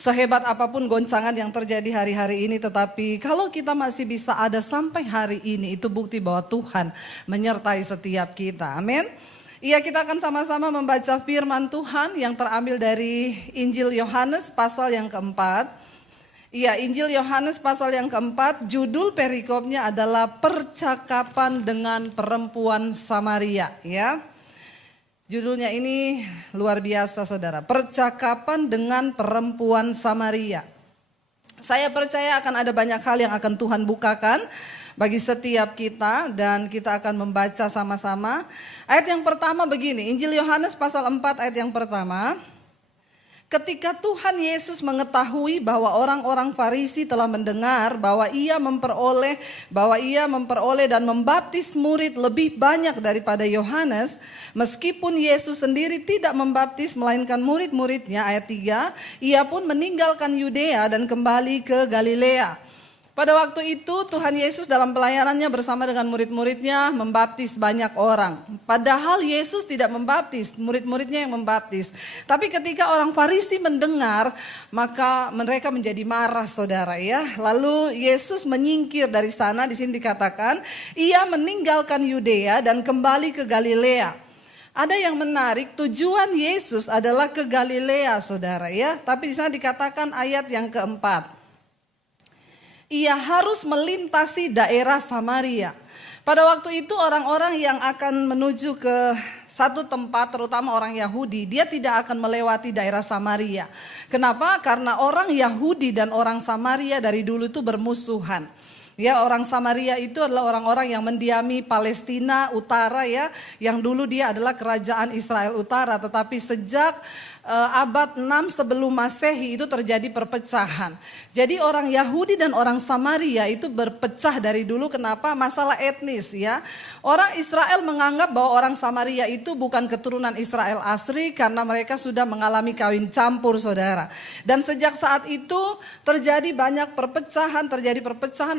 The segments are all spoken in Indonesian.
Sehebat apapun goncangan yang terjadi hari-hari ini, tetapi kalau kita masih bisa ada sampai hari ini, itu bukti bahwa Tuhan menyertai setiap kita. Amin. Iya, kita akan sama-sama membaca firman Tuhan yang terambil dari Injil Yohanes pasal yang keempat. Iya, Injil Yohanes pasal yang keempat, judul perikopnya adalah percakapan dengan perempuan Samaria. Ya, judulnya ini luar biasa saudara, percakapan dengan perempuan Samaria. Saya percaya akan ada banyak hal yang akan Tuhan bukakan bagi setiap kita, dan kita akan membaca sama-sama. Ayat yang pertama begini, Injil Yohanes pasal 4 ayat yang pertama. Ketika Tuhan Yesus mengetahui bahwa orang-orang Farisi telah mendengar bahwa ia memperoleh dan membaptis murid lebih banyak daripada Yohanes, meskipun Yesus sendiri tidak membaptis melainkan murid-muridnya, ayat 3, ia pun meninggalkan Yudea dan kembali ke Galilea. Pada waktu itu Tuhan Yesus dalam pelayanannya bersama dengan murid-muridnya membaptis banyak orang. Padahal Yesus tidak membaptis, murid-muridnya yang membaptis. Tapi ketika orang Farisi mendengar, maka mereka menjadi marah saudara ya. Lalu Yesus menyingkir dari sana, di sini dikatakan ia meninggalkan Yudea dan kembali ke Galilea. Ada yang menarik, tujuan Yesus adalah ke Galilea saudara ya. Tapi di sana dikatakan ayat yang keempat, ia harus melintasi daerah Samaria. Pada waktu itu orang-orang yang akan menuju ke satu tempat, terutama orang Yahudi, dia tidak akan melewati daerah Samaria. Kenapa? Karena orang Yahudi dan orang Samaria dari dulu itu bermusuhan. Ya, orang Samaria itu adalah orang-orang yang mendiami Palestina Utara ya, yang dulu dia adalah kerajaan Israel Utara, tetapi sejak abad 6 sebelum Masehi itu terjadi perpecahan. Jadi orang Yahudi dan orang Samaria itu berpecah dari dulu. Kenapa? Masalah etnis ya. Orang Israel menganggap bahwa orang Samaria itu bukan keturunan Israel asli karena mereka sudah mengalami kawin campur saudara. Dan sejak saat itu terjadi banyak perpecahan,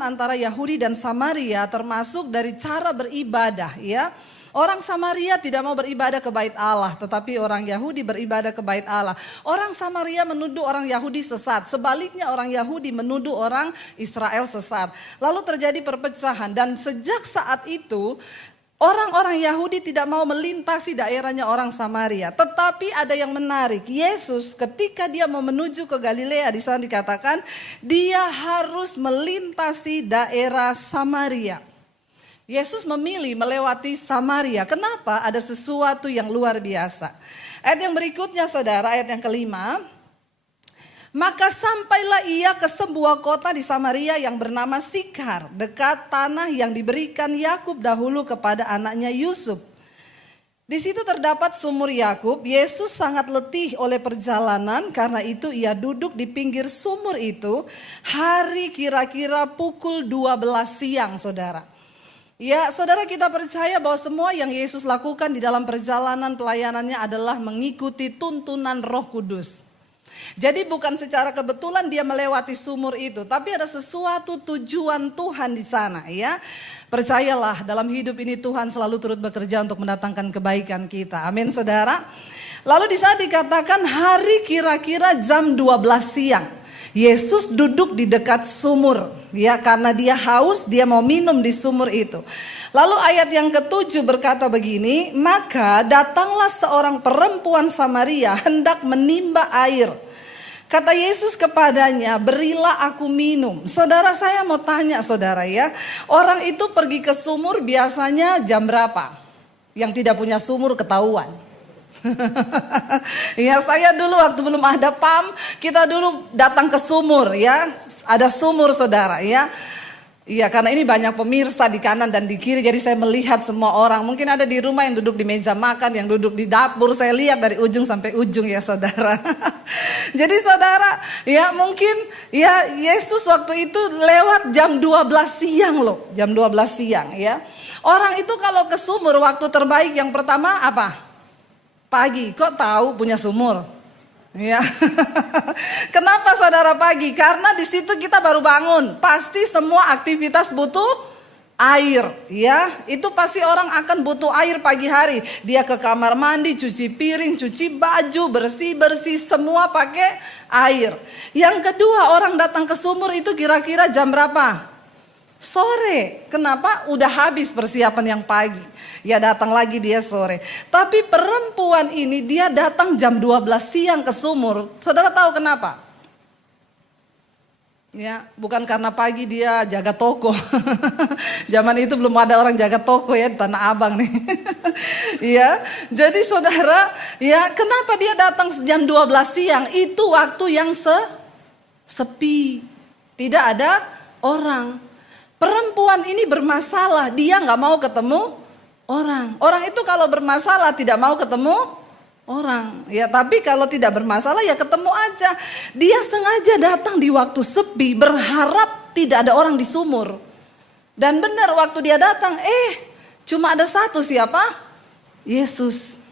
antara Yahudi dan Samaria, termasuk dari cara beribadah ya. Orang Samaria tidak mau beribadah ke bait Allah, tetapi orang Yahudi beribadah ke bait Allah. Orang Samaria menuduh orang Yahudi sesat, sebaliknya orang Yahudi menuduh orang Israel sesat. Lalu terjadi perpecahan, dan sejak saat itu orang-orang Yahudi tidak mau melintasi daerahnya orang Samaria. Tetapi ada yang menarik, Yesus ketika dia mau menuju ke Galilea, di sana dikatakan dia harus melintasi daerah Samaria. Yesus memilih melewati Samaria. Kenapa? Ada sesuatu yang luar biasa. Ayat yang berikutnya saudara, ayat yang kelima. Maka sampailah ia ke sebuah kota di Samaria yang bernama Sikhar, dekat tanah yang diberikan Yakub dahulu kepada anaknya Yusuf. Di situ terdapat sumur Yakub. Yesus sangat letih oleh perjalanan, karena itu ia duduk di pinggir sumur itu. Hari kira-kira pukul 12 siang saudara. Ya saudara, kita percaya bahwa semua yang Yesus lakukan di dalam perjalanan pelayanannya adalah mengikuti tuntunan Roh Kudus. Jadi bukan secara kebetulan dia melewati sumur itu, tapi ada sesuatu tujuan Tuhan di sana ya. Percayalah, dalam hidup ini Tuhan selalu turut bekerja untuk mendatangkan kebaikan kita. Amin saudara. Lalu di sana dikatakan hari kira-kira jam 12 siang. Yesus duduk di dekat sumur ya, karena dia haus, dia mau minum di sumur itu. Lalu ayat yang ke-7 berkata begini, maka datanglah seorang perempuan Samaria hendak menimba air. Kata Yesus kepadanya, berilah aku minum. Saudara, saya mau tanya saudara ya, orang itu pergi ke sumur biasanya jam berapa? Yang tidak punya sumur ketahuan. Ya, saya dulu waktu belum ada PAM, kita dulu datang ke sumur ya. Ada sumur saudara ya. Iya, karena ini banyak pemirsa di kanan dan di kiri, jadi saya melihat semua orang. Mungkin ada di rumah yang duduk di meja makan, yang duduk di dapur, saya lihat dari ujung sampai ujung ya saudara. Jadi saudara, ya mungkin ya Yesus waktu itu lewat jam 12 siang loh, jam 12 siang ya. Orang itu kalau ke sumur waktu terbaik yang pertama apa? Pagi. Kok tahu punya sumur? Ya. Kenapa saudara pagi? Karena di situ kita baru bangun. Pasti semua aktivitas butuh air, ya. Itu pasti orang akan butuh air pagi hari. Dia ke kamar mandi, cuci piring, cuci baju, bersih-bersih, semua pakai air. Yang kedua, orang datang ke sumur itu kira-kira jam berapa? Sore. Kenapa? Udah habis persiapan yang pagi. Ya datang lagi dia sore. Tapi perempuan ini dia datang jam 12 siang ke sumur. Saudara tahu kenapa? Ya, bukan karena pagi dia jaga toko. Zaman itu belum ada orang jaga toko ya di Tanah Abang nih. Ya, jadi saudara, ya kenapa dia datang jam 12 siang? Itu waktu yang sepi. Tidak ada orang. Perempuan ini bermasalah, dia nggak mau ketemu orang. Orang itu kalau bermasalah tidak mau ketemu orang, ya tapi kalau tidak bermasalah ya ketemu aja. Dia sengaja datang di waktu sepi, berharap tidak ada orang di sumur. Dan benar waktu dia datang, cuma ada satu, siapa? Yesus.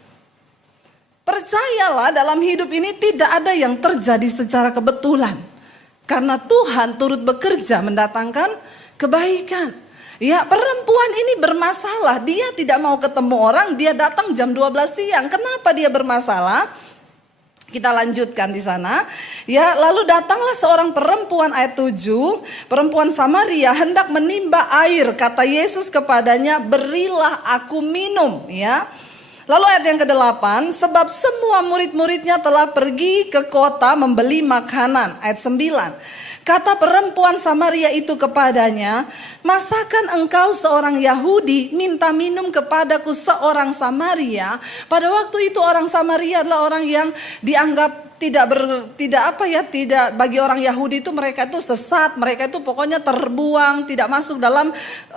Percayalah dalam hidup ini tidak ada yang terjadi secara kebetulan. Karena Tuhan turut bekerja mendatangkan kebaikan. Ya, perempuan ini bermasalah, dia tidak mau ketemu orang, dia datang jam 12 siang. Kenapa dia bermasalah? Kita lanjutkan di sana. Ya, lalu datanglah seorang perempuan, ayat 7, perempuan Samaria hendak menimba air. Kata Yesus kepadanya, "Berilah aku minum." Ya. Lalu ayat yang ke-8, sebab semua murid-muridnya telah pergi ke kota membeli makanan. Ayat 9. Kata perempuan Samaria itu kepadanya, "Masakan engkau seorang Yahudi minta minum kepadaku seorang Samaria?" Pada waktu itu orang Samaria adalah orang yang dianggap tidak bagi orang Yahudi itu mereka itu sesat, mereka itu pokoknya terbuang, tidak masuk dalam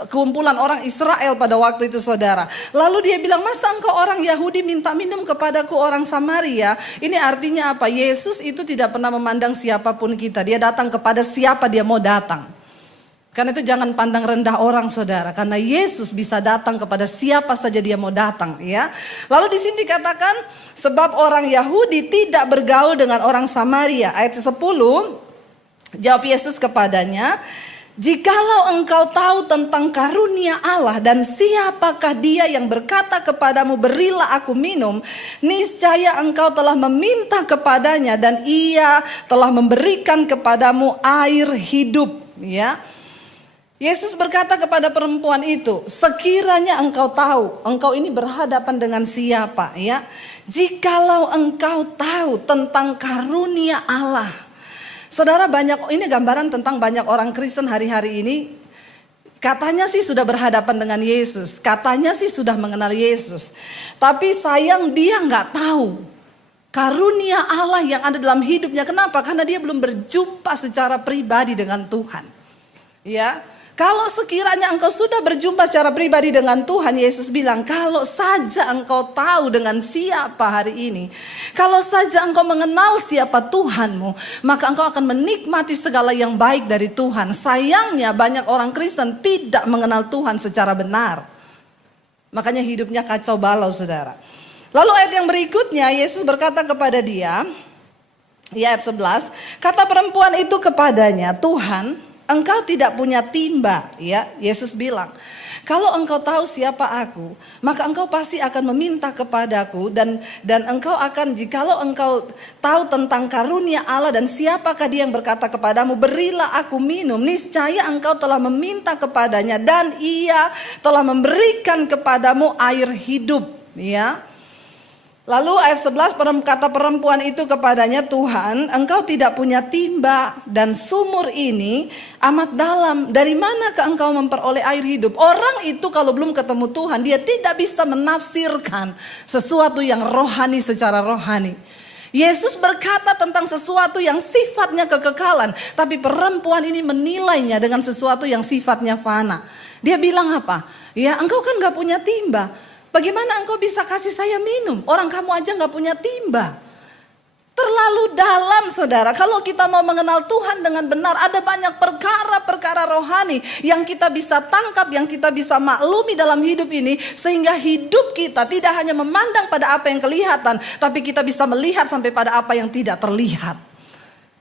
kumpulan orang Israel pada waktu itu, saudara. Lalu dia bilang, "Masa engkau orang Yahudi minta minum kepadaku orang Samaria?" Ini artinya apa? Yesus itu tidak pernah memandang siapapun kita. Dia datang kepada siapa dia mau datang. Karena itu jangan pandang rendah orang, saudara. Karena Yesus bisa datang kepada siapa saja dia mau datang, ya. Lalu di sini dikatakan, sebab orang Yahudi tidak bergaul dengan orang Samaria. Ayat 10, jawab Yesus kepadanya, "Jikalau engkau tahu tentang karunia Allah dan siapakah dia yang berkata kepadamu, 'Berilah aku minum,' niscaya engkau telah meminta kepadanya dan ia telah memberikan kepadamu air hidup." Ya. Yesus berkata kepada perempuan itu, sekiranya engkau tahu, engkau ini berhadapan dengan siapa, ya? Jikalau engkau tahu tentang karunia Allah. Saudara, ini gambaran tentang banyak orang Kristen hari-hari ini. Katanya sih sudah berhadapan dengan Yesus, katanya sih sudah mengenal Yesus. Tapi sayang dia nggak tahu karunia Allah yang ada dalam hidupnya. Kenapa? Karena dia belum berjumpa secara pribadi dengan Tuhan. Ya. Kalau sekiranya engkau sudah berjumpa secara pribadi dengan Tuhan, Yesus bilang, kalau saja engkau tahu dengan siapa hari ini, kalau saja engkau mengenal siapa Tuhanmu, maka engkau akan menikmati segala yang baik dari Tuhan. Sayangnya banyak orang Kristen tidak mengenal Tuhan secara benar. Makanya hidupnya kacau balau, saudara. Lalu ayat yang berikutnya, Yesus berkata kepada dia, ayat 11, kata perempuan itu kepadanya, "Tuhan, engkau tidak punya timba," ya. Yesus bilang, "Kalau engkau tahu siapa aku, maka engkau pasti akan meminta kepadaku dan engkau akan, jikalau engkau tahu tentang karunia Allah dan siapakah dia yang berkata kepadamu, 'Berilah aku minum,' niscaya engkau telah meminta kepadanya dan ia telah memberikan kepadamu air hidup." Ya. Lalu ayat 11, kata perempuan itu kepadanya, "Tuhan, engkau tidak punya timba dan sumur ini amat dalam. Dari manakah engkau memperoleh air hidup?" Orang itu kalau belum ketemu Tuhan, dia tidak bisa menafsirkan sesuatu yang rohani secara rohani. Yesus berkata tentang sesuatu yang sifatnya kekekalan, tapi perempuan ini menilainya dengan sesuatu yang sifatnya fana. Dia bilang apa? "Ya, engkau kan gak punya timba. Bagaimana engkau bisa kasih saya minum? Orang kamu aja gak punya timba." Terlalu dalam, saudara. Kalau kita mau mengenal Tuhan dengan benar, ada banyak perkara-perkara rohani yang kita bisa tangkap, yang kita bisa maklumi dalam hidup ini, sehingga hidup kita tidak hanya memandang pada apa yang kelihatan, tapi kita bisa melihat sampai pada apa yang tidak terlihat.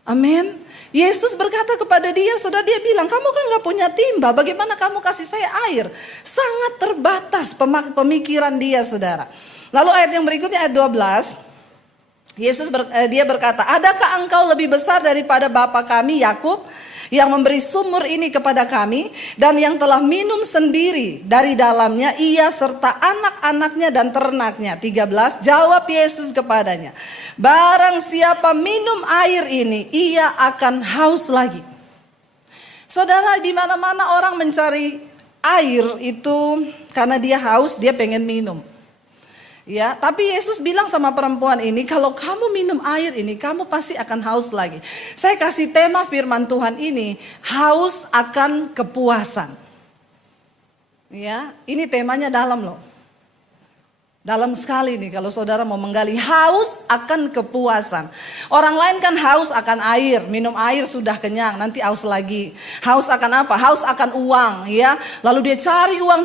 Amin. Yesus berkata kepada dia, saudara, dia bilang, kamu kan gak punya timba, bagaimana kamu kasih saya air? Sangat terbatas pemikiran dia, saudara. Lalu ayat yang berikutnya, ayat 12, dia berkata, adakah engkau lebih besar daripada bapa kami Yakub, yang memberi sumur ini kepada kami, dan yang telah minum sendiri dari dalamnya, ia serta anak-anaknya dan ternaknya. 13, jawab Yesus kepadanya, barang siapa minum air ini, ia akan haus lagi. Saudara, di mana-mana orang mencari air itu karena dia haus, dia pengen minum. Ya, tapi Yesus bilang sama perempuan ini, kalau kamu minum air ini, kamu pasti akan haus lagi. Saya kasih tema firman Tuhan ini, haus akan kepuasan. Ya, ini temanya dalam loh. Dalam sekali nih kalau saudara mau menggali, haus akan kepuasan. Orang lain kan haus akan air, minum air sudah kenyang, nanti haus lagi. Haus akan apa? Haus akan uang, ya. Lalu dia cari uang,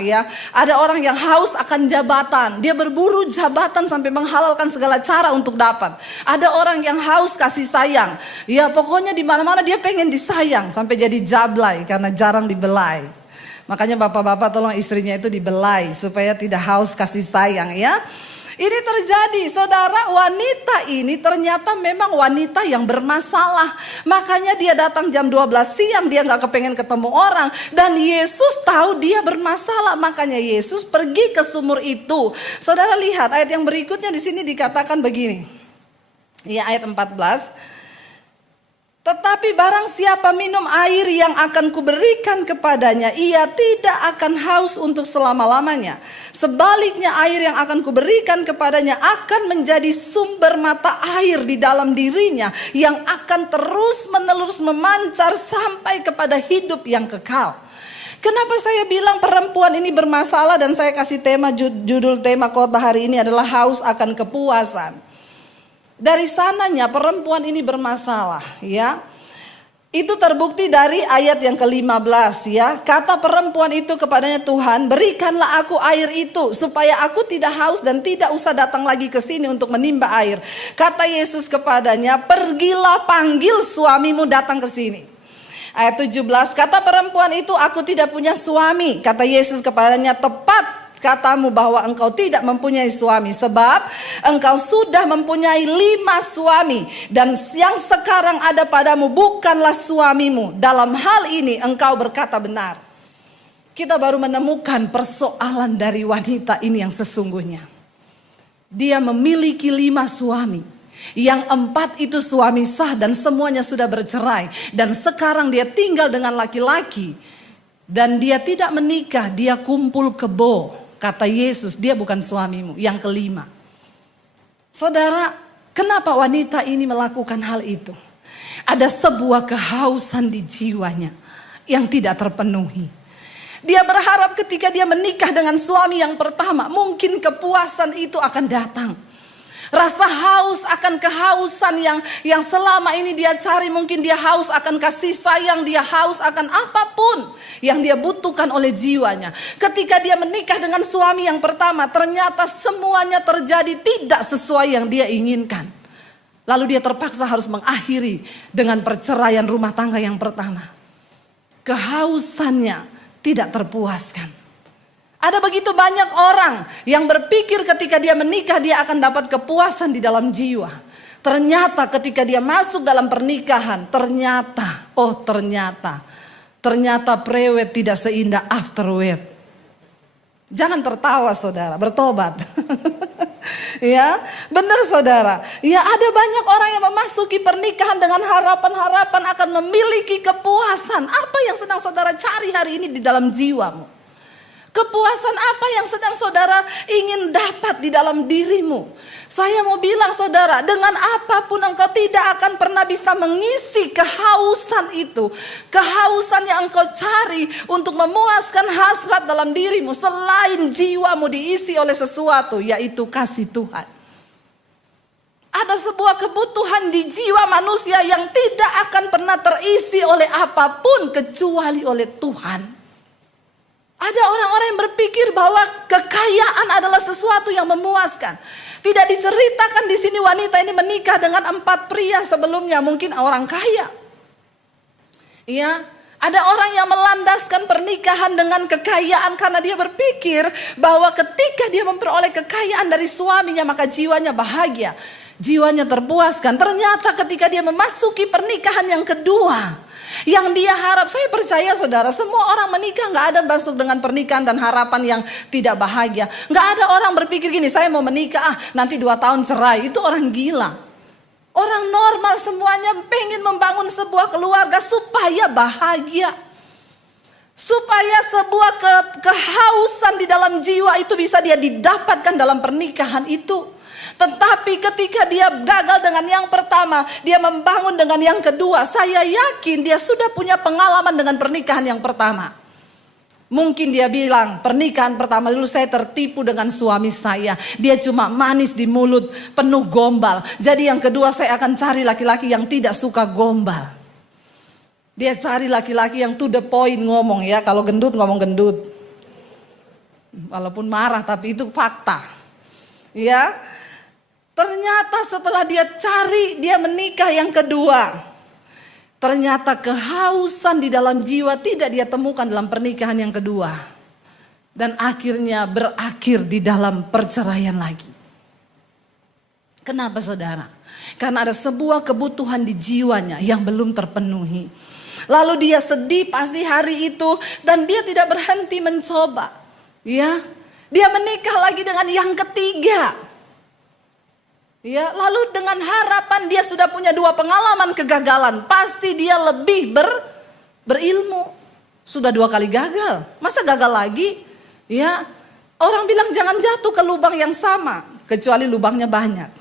ya. Ada orang yang haus akan jabatan, dia berburu jabatan sampai menghalalkan segala cara untuk dapat. Ada orang yang haus kasih sayang, ya pokoknya di mana-mana dia pengen disayang sampai jadi jablay karena jarang dibelai. Makanya bapak-bapak tolong istrinya itu dibelai supaya tidak haus kasih sayang, ya. Ini terjadi, saudara, wanita ini ternyata memang wanita yang bermasalah. Makanya dia datang jam 12 siang, dia gak kepengen ketemu orang. Dan Yesus tahu dia bermasalah, makanya Yesus pergi ke sumur itu. Saudara lihat ayat yang berikutnya, di sini dikatakan begini. Ya, ayat 14. Tetapi barang siapa minum air yang akan kuberikan kepadanya, ia tidak akan haus untuk selama-lamanya. Sebaliknya air yang akan kuberikan kepadanya akan menjadi sumber mata air di dalam dirinya, yang akan terus-menerus memancar sampai kepada hidup yang kekal. Kenapa saya bilang perempuan ini bermasalah dan saya kasih tema, judul tema khotbah hari ini adalah haus akan kepuasan. Dari sananya perempuan ini bermasalah, ya. Itu terbukti dari ayat yang ke-15, ya. Kata perempuan itu kepadanya, Tuhan, berikanlah aku air itu supaya aku tidak haus dan tidak usah datang lagi ke sini untuk menimba air. Kata Yesus kepadanya, pergilah panggil suamimu datang ke sini. Ayat 17, kata perempuan itu, aku tidak punya suami. Kata Yesus kepadanya, tepat katamu bahwa engkau tidak mempunyai suami, sebab engkau sudah mempunyai 5 suami, dan yang sekarang ada padamu bukanlah suamimu. Dalam hal ini engkau berkata benar. Kita baru menemukan persoalan dari wanita ini yang sesungguhnya. Dia memiliki 5 suami, yang 4 itu suami sah dan semuanya sudah bercerai, dan sekarang dia tinggal dengan laki-laki dan dia tidak menikah, dia kumpul kebo. Kata Yesus, dia bukan suamimu. Yang kelima, saudara, kenapa wanita ini melakukan hal itu? Ada sebuah kehausan di jiwanya yang tidak terpenuhi. Dia berharap ketika dia menikah dengan suami yang pertama, mungkin kepuasan itu akan datang. Rasa haus akan kehausan yang selama ini dia cari, mungkin dia haus akan kasih sayang, dia haus akan apapun yang dia butuhkan oleh jiwanya. Ketika dia menikah dengan suami yang pertama, ternyata semuanya terjadi tidak sesuai yang dia inginkan. Lalu dia terpaksa harus mengakhiri dengan perceraian rumah tangga yang pertama. Kehausannya tidak terpuaskan. Ada begitu banyak orang yang berpikir ketika dia menikah dia akan dapat kepuasan di dalam jiwa. Ternyata ketika dia masuk dalam pernikahan, ternyata prewed tidak seindah afterwed. Jangan tertawa saudara, bertobat. Ya, benar saudara. Ya, ada banyak orang yang memasuki pernikahan dengan harapan-harapan akan memiliki kepuasan. Apa yang sedang saudara cari hari ini di dalam jiwamu? Kepuasan apa yang sedang saudara ingin dapat di dalam dirimu? Saya mau bilang saudara, dengan apapun engkau tidak akan pernah bisa mengisi kehausan itu. Kehausan yang engkau cari untuk memuaskan hasrat dalam dirimu, selain jiwamu diisi oleh sesuatu, yaitu kasih Tuhan. Ada sebuah kebutuhan di jiwa manusia yang tidak akan pernah terisi oleh apapun kecuali oleh Tuhan. Ada orang-orang yang berpikir bahwa kekayaan adalah sesuatu yang memuaskan. Tidak diceritakan di sini wanita ini menikah dengan 4 pria sebelumnya, mungkin orang kaya. Ya, ada orang yang melandaskan pernikahan dengan kekayaan karena dia berpikir bahwa ketika dia memperoleh kekayaan dari suaminya maka jiwanya bahagia, jiwanya terpuaskan. Ternyata ketika dia memasuki pernikahan yang kedua, yang dia harap, saya percaya saudara, semua orang menikah gak ada masuk dengan pernikahan dan harapan yang tidak bahagia. Gak ada orang berpikir gini, saya mau menikah nanti 2 tahun cerai. Itu orang gila. Orang normal semuanya pengen membangun sebuah keluarga supaya bahagia, supaya sebuah kehausan di dalam jiwa itu bisa dia didapatkan dalam pernikahan itu. Tetapi ketika dia gagal dengan yang pertama, dia membangun dengan yang kedua, saya yakin dia sudah punya pengalaman dengan pernikahan yang pertama. Mungkin dia bilang, pernikahan pertama dulu saya tertipu dengan suami saya, dia cuma manis di mulut, penuh gombal. Jadi yang kedua saya akan cari laki-laki yang tidak suka gombal. Dia cari laki-laki yang to the point ngomong ya, kalau gendut ngomong gendut. Walaupun marah tapi itu fakta. Ya. Ternyata setelah dia cari, dia menikah yang kedua. Ternyata kehausan di dalam jiwa tidak dia temukan dalam pernikahan yang kedua. Dan akhirnya berakhir di dalam perceraian lagi. Kenapa saudara? Karena ada sebuah kebutuhan di jiwanya yang belum terpenuhi. Lalu dia sedih pasti hari itu dan dia tidak berhenti mencoba. Ya, dia menikah lagi dengan yang ketiga. Ya, lalu dengan harapan dia sudah punya 2 pengalaman kegagalan, pasti dia lebih berilmu. Sudah 2 kali gagal, masa gagal lagi? Ya, orang bilang jangan jatuh ke lubang yang sama, kecuali lubangnya banyak.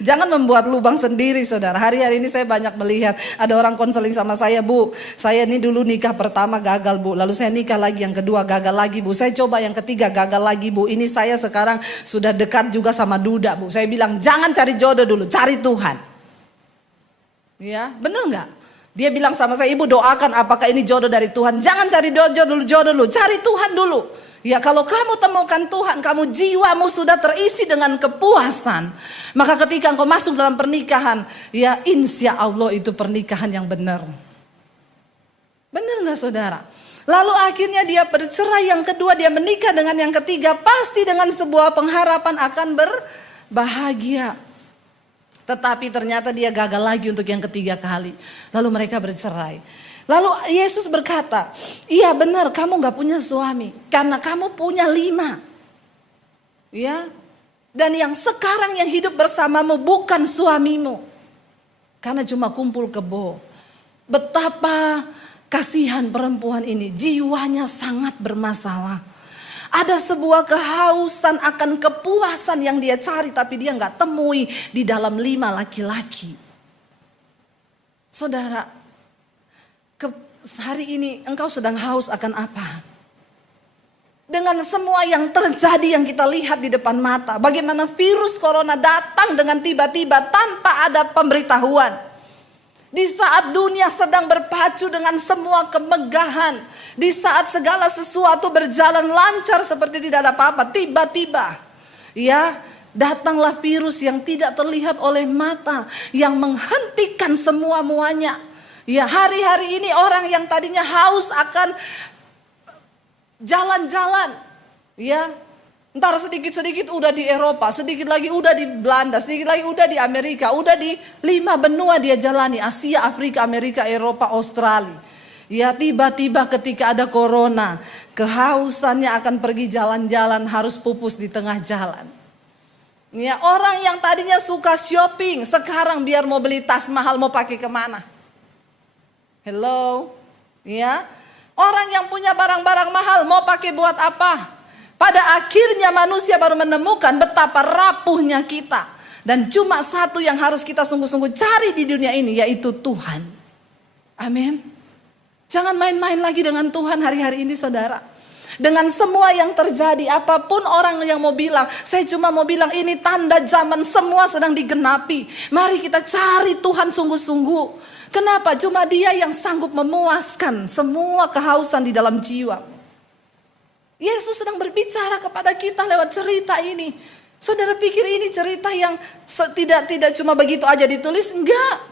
Jangan membuat lubang sendiri saudara. Hari-hari ini saya banyak melihat ada orang konseling sama saya, Bu, saya ini dulu nikah pertama gagal Bu, lalu saya nikah lagi yang kedua gagal lagi Bu, saya coba yang ketiga gagal lagi Bu, ini saya sekarang sudah dekat juga sama duda Bu. Saya bilang jangan cari jodoh dulu, cari Tuhan. Ya, benar nggak? Dia bilang sama saya, Ibu doakan apakah ini jodoh dari Tuhan. Jangan cari jodoh dulu, cari Tuhan dulu. Ya, kalau kamu temukan Tuhan, kamu jiwamu sudah terisi dengan kepuasan, maka ketika engkau masuk dalam pernikahan, ya insya Allah itu pernikahan yang benar. Benar gak saudara? Lalu akhirnya dia bercerai yang kedua, dia menikah dengan yang ketiga, pasti dengan sebuah pengharapan akan berbahagia. Tetapi ternyata dia gagal lagi untuk yang ketiga kali. Lalu mereka bercerai. Lalu Yesus berkata, iya benar kamu gak punya suami karena kamu punya 5. Ya, dan yang sekarang yang hidup bersamamu bukan suamimu, karena cuma kumpul kebo. Betapa kasihan perempuan ini, jiwanya sangat bermasalah. Ada sebuah kehausan akan kepuasan yang dia cari tapi dia gak temui di dalam 5 laki-laki. Saudara, hari ini engkau sedang haus akan apa? Dengan semua yang terjadi yang kita lihat di depan mata, bagaimana virus corona datang dengan tiba-tiba tanpa ada pemberitahuan. Di saat dunia sedang berpacu dengan semua kemegahan, di saat segala sesuatu berjalan lancar seperti tidak ada apa-apa, tiba-tiba ya datanglah virus yang tidak terlihat oleh mata, yang menghentikan semua-muanya. Ya, hari-hari ini orang yang tadinya haus akan jalan-jalan, ya, ntar sedikit-sedikit udah di Eropa, sedikit lagi udah di Belanda, sedikit lagi udah di Amerika, udah di 5 benua dia jalani, Asia, Afrika, Amerika, Eropa, Australia. Ya, tiba-tiba ketika ada corona, kehausannya akan pergi jalan-jalan, harus pupus di tengah jalan. Ya, orang yang tadinya suka shopping, sekarang biar mau beli tas mahal mau pakai kemana? Hello, ya, orang yang punya barang-barang mahal mau pakai buat apa? Pada akhirnya manusia baru menemukan betapa rapuhnya kita. Dan cuma satu yang harus kita sungguh-sungguh cari di dunia ini, yaitu Tuhan. Amin. Jangan main-main lagi dengan Tuhan hari-hari ini saudara. Dengan semua yang terjadi, apapun orang yang mau bilang, saya cuma mau bilang ini tanda zaman semua sedang digenapi. Mari kita cari Tuhan sungguh-sungguh. Kenapa? Cuma Dia yang sanggup memuaskan semua kehausan di dalam jiwa. Yesus sedang berbicara kepada kita lewat cerita ini. Saudara pikir ini cerita yang tidak cuma begitu aja ditulis? Enggak.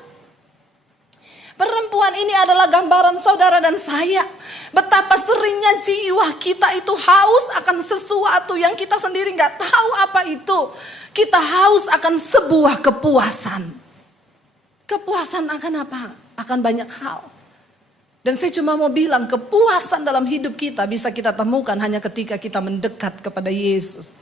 Perempuan ini adalah gambaran saudara dan saya. Betapa seringnya jiwa kita itu haus akan sesuatu yang kita sendiri gak tahu apa itu. Kita haus akan sebuah kepuasan. Kepuasan akan apa? Akan banyak hal. Dan saya cuma mau bilang, kepuasan dalam hidup kita bisa kita temukan hanya ketika kita mendekat kepada Yesus.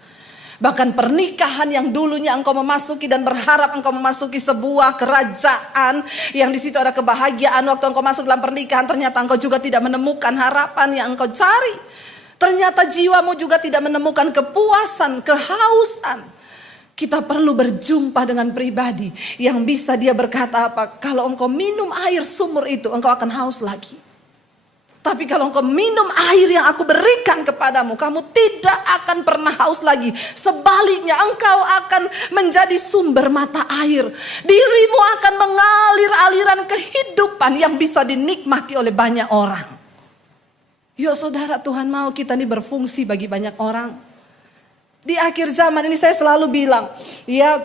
Bahkan pernikahan yang dulunya engkau memasuki dan berharap engkau memasuki sebuah kerajaan yang di situ ada kebahagiaan, waktu engkau masuk dalam pernikahan ternyata engkau juga tidak menemukan harapan yang engkau cari. Ternyata jiwamu juga tidak menemukan kepuasan, kehausan. Kita perlu berjumpa dengan pribadi yang bisa dia berkata apa? Kalau engkau minum air sumur itu, engkau akan haus lagi. Tapi kalau engkau minum air yang aku berikan kepadamu, kamu tidak akan pernah haus lagi. Sebaliknya engkau akan menjadi sumber mata air. Dirimu akan mengalir aliran kehidupan yang bisa dinikmati oleh banyak orang. Yuk saudara, Tuhan mau kita ini berfungsi bagi banyak orang. Di akhir zaman ini saya selalu bilang, ya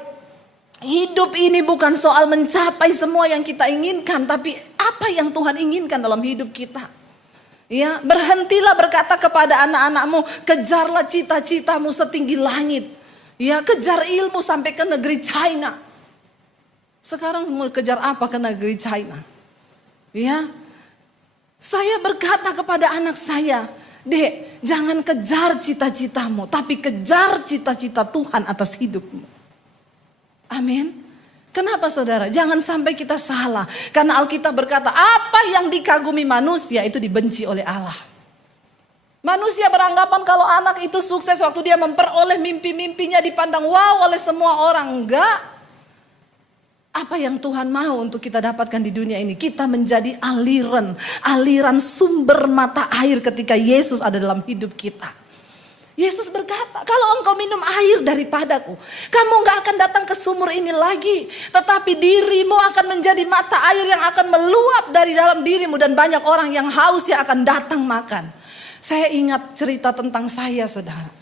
hidup ini bukan soal mencapai semua yang kita inginkan, tapi apa yang Tuhan inginkan dalam hidup kita. Ya, berhentilah berkata kepada anak-anakmu, kejarlah cita-citamu setinggi langit. Ya, kejar ilmu sampai ke negeri China. Sekarang mau kejar apa ke negeri China? Ya, saya berkata kepada anak saya, Dek, jangan kejar cita-citamu, tapi kejar cita-cita Tuhan atas hidupmu. Amin. Kenapa saudara? Jangan sampai kita salah. Karena Alkitab berkata, apa yang dikagumi manusia itu dibenci oleh Allah. Manusia beranggapan kalau anak itu sukses waktu dia memperoleh mimpi-mimpinya dipandang wow oleh semua orang. Enggak. Apa yang Tuhan mau untuk kita dapatkan di dunia ini? Kita menjadi aliran sumber mata air ketika Yesus ada dalam hidup kita. Yesus berkata, kalau engkau minum air daripadaku, kamu gak akan datang ke sumur ini lagi. Tetapi dirimu akan menjadi mata air yang akan meluap dari dalam dirimu. Dan banyak orang yang haus yang akan datang makan. Saya ingat cerita tentang saya, saudara.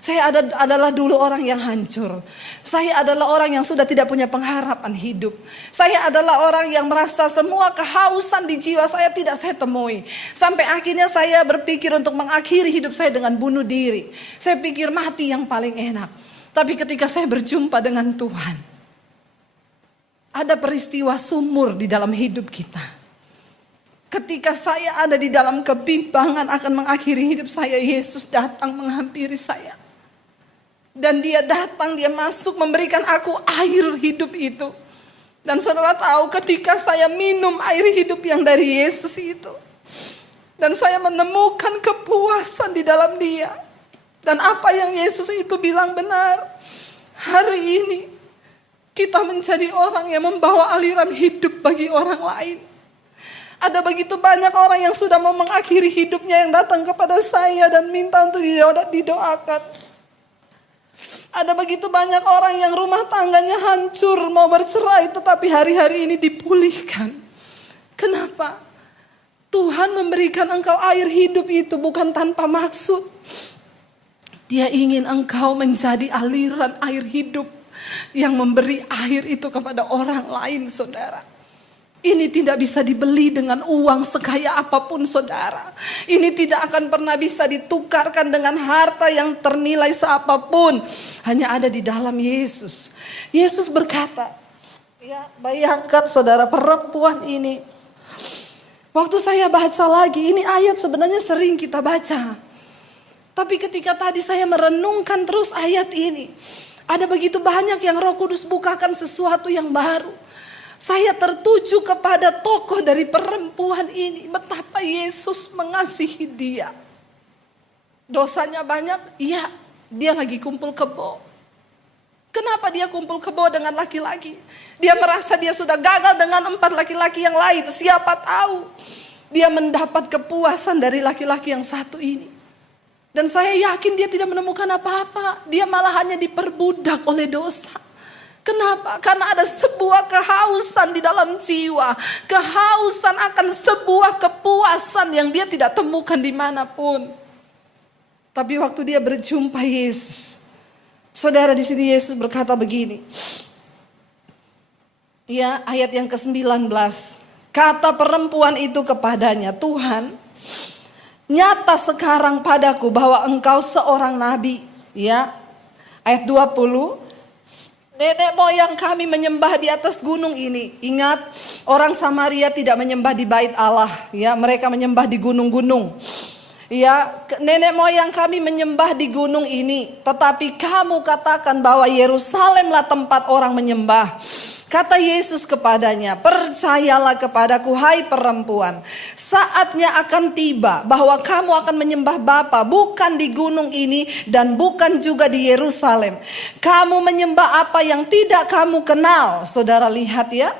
Saya adalah dulu orang yang hancur. Saya adalah orang yang sudah tidak punya pengharapan hidup. Saya adalah orang yang merasa semua kehausan di jiwa saya tidak saya temui. Sampai akhirnya saya berpikir untuk mengakhiri hidup saya dengan bunuh diri. Saya pikir mati yang paling enak. Tapi ketika saya berjumpa dengan Tuhan, ada peristiwa sumur di dalam hidup kita. Ketika saya ada di dalam kebimbangan akan mengakhiri hidup saya, Yesus datang menghampiri saya. Dan dia datang, dia masuk memberikan aku air hidup itu. Dan saudara tahu ketika saya minum air hidup yang dari Yesus itu. Dan saya menemukan kepuasan di dalam dia. Dan apa yang Yesus itu bilang benar. Hari ini kita menjadi orang yang membawa aliran hidup bagi orang lain. Ada begitu banyak orang yang sudah mau mengakhiri hidupnya yang datang kepada saya dan minta untuk didoakan. Ada begitu banyak orang yang rumah tangganya hancur, mau bercerai, tetapi hari-hari ini dipulihkan. Kenapa? Tuhan memberikan engkau air hidup itu bukan tanpa maksud. Dia ingin engkau menjadi aliran air hidup yang memberi air itu kepada orang lain, saudara. Ini tidak bisa dibeli dengan uang sekaya apapun, saudara. Ini tidak akan pernah bisa ditukarkan dengan harta yang ternilai seapapun. Hanya ada di dalam Yesus. Yesus berkata, ya bayangkan saudara, perempuan ini. Waktu saya baca lagi, ini ayat sebenarnya sering kita baca. Tapi ketika tadi saya merenungkan terus ayat ini, ada begitu banyak yang Roh Kudus bukakan sesuatu yang baru. Saya tertuju kepada tokoh dari perempuan ini. Betapa Yesus mengasihi dia. Dosanya banyak? Iya, dia lagi kumpul kebo. Kenapa dia kumpul kebo dengan laki-laki? Dia merasa dia sudah gagal dengan 4 laki-laki yang lain. Siapa tahu dia mendapat kepuasan dari laki-laki yang satu ini. Dan saya yakin dia tidak menemukan apa-apa. Dia malah hanya diperbudak oleh dosa. Kenapa? Karena ada sebuah kehausan di dalam jiwa. Kehausan akan sebuah kepuasan yang dia tidak temukan dimanapun. Tapi waktu dia berjumpa Yesus, Saudara, di sini Yesus berkata begini. Ya, ayat yang ke-19. Kata perempuan itu kepadanya, Tuhan, nyata sekarang padaku bahwa engkau seorang nabi. Ya, ayat 20. Nenek moyang kami menyembah di atas gunung ini. Ingat, orang Samaria tidak menyembah di bait Allah. Ya, mereka menyembah di gunung-gunung. Ya, nenek moyang kami menyembah di gunung ini. Tetapi kamu katakan bahwa Yerusalemlah tempat orang menyembah. Kata Yesus kepadanya, percayalah kepadaku hai perempuan, saatnya akan tiba bahwa kamu akan menyembah Bapa bukan di gunung ini dan bukan juga di Yerusalem. Kamu menyembah apa yang tidak kamu kenal. Saudara lihat ya,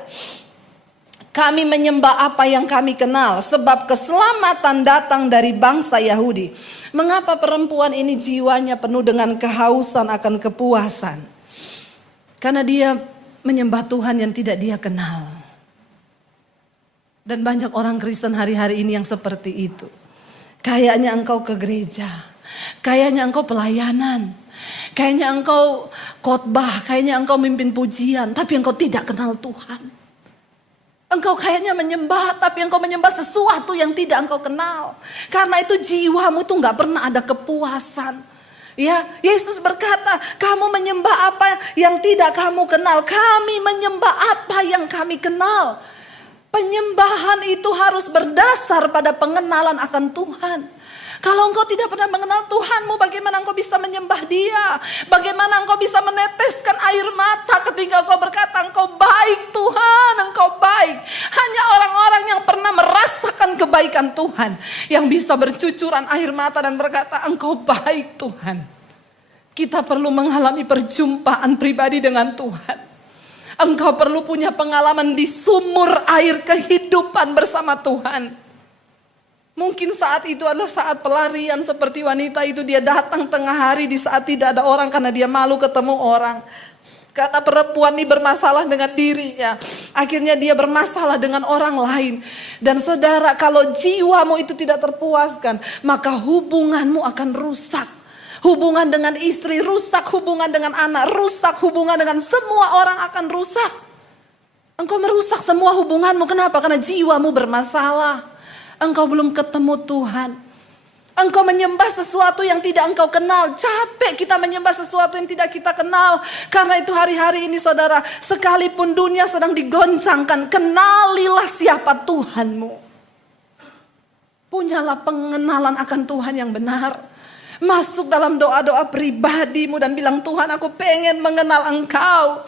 kami menyembah apa yang kami kenal, sebab keselamatan datang dari bangsa Yahudi. Mengapa perempuan ini jiwanya penuh dengan kehausan akan kepuasan? Karena dia menyembah Tuhan yang tidak dia kenal. Dan banyak orang Kristen hari-hari ini yang seperti itu. Kayaknya engkau ke gereja, kayaknya engkau pelayanan, kayaknya engkau khotbah, kayaknya engkau mimpin pujian, tapi engkau tidak kenal Tuhan. Engkau kayaknya menyembah, tapi engkau menyembah sesuatu yang tidak engkau kenal. Karena itu jiwamu tuh gak pernah ada kepuasan. Ya, Yesus berkata, kamu menyembah apa yang tidak kamu kenal. Kami menyembah apa yang kami kenal. Penyembahan itu harus berdasar pada pengenalan akan Tuhan. Kalau engkau tidak pernah mengenal Tuhanmu, bagaimana engkau bisa menyembah Dia? Bagaimana engkau bisa meneteskan air mata ketika engkau berkata, engkau baik Tuhan, engkau baik. Hanya orang-orang yang pernah merasakan kebaikan Tuhan yang bisa bercucuran air mata dan berkata, engkau baik Tuhan. Kita perlu mengalami perjumpaan pribadi dengan Tuhan. Engkau perlu punya pengalaman di sumur air kehidupan bersama Tuhan. Mungkin saat itu adalah saat pelarian seperti wanita itu, dia datang tengah hari di saat tidak ada orang karena dia malu ketemu orang. Karena perempuan ini bermasalah dengan dirinya, akhirnya dia bermasalah dengan orang lain. Dan saudara, kalau jiwamu itu tidak terpuaskan, maka hubunganmu akan rusak. Hubungan dengan istri rusak, hubungan dengan anak rusak, hubungan dengan semua orang akan rusak. Engkau merusak semua hubunganmu, kenapa? Karena jiwamu bermasalah. Engkau belum ketemu Tuhan. Engkau menyembah sesuatu yang tidak engkau kenal. Capek kita menyembah sesuatu yang tidak kita kenal. Karena itu hari-hari ini saudara, sekalipun dunia sedang digoncangkan, kenalilah siapa Tuhanmu. Punyalah pengenalan akan Tuhan yang benar. Masuk dalam doa-doa pribadimu dan bilang, Tuhan, aku pengen mengenal Engkau.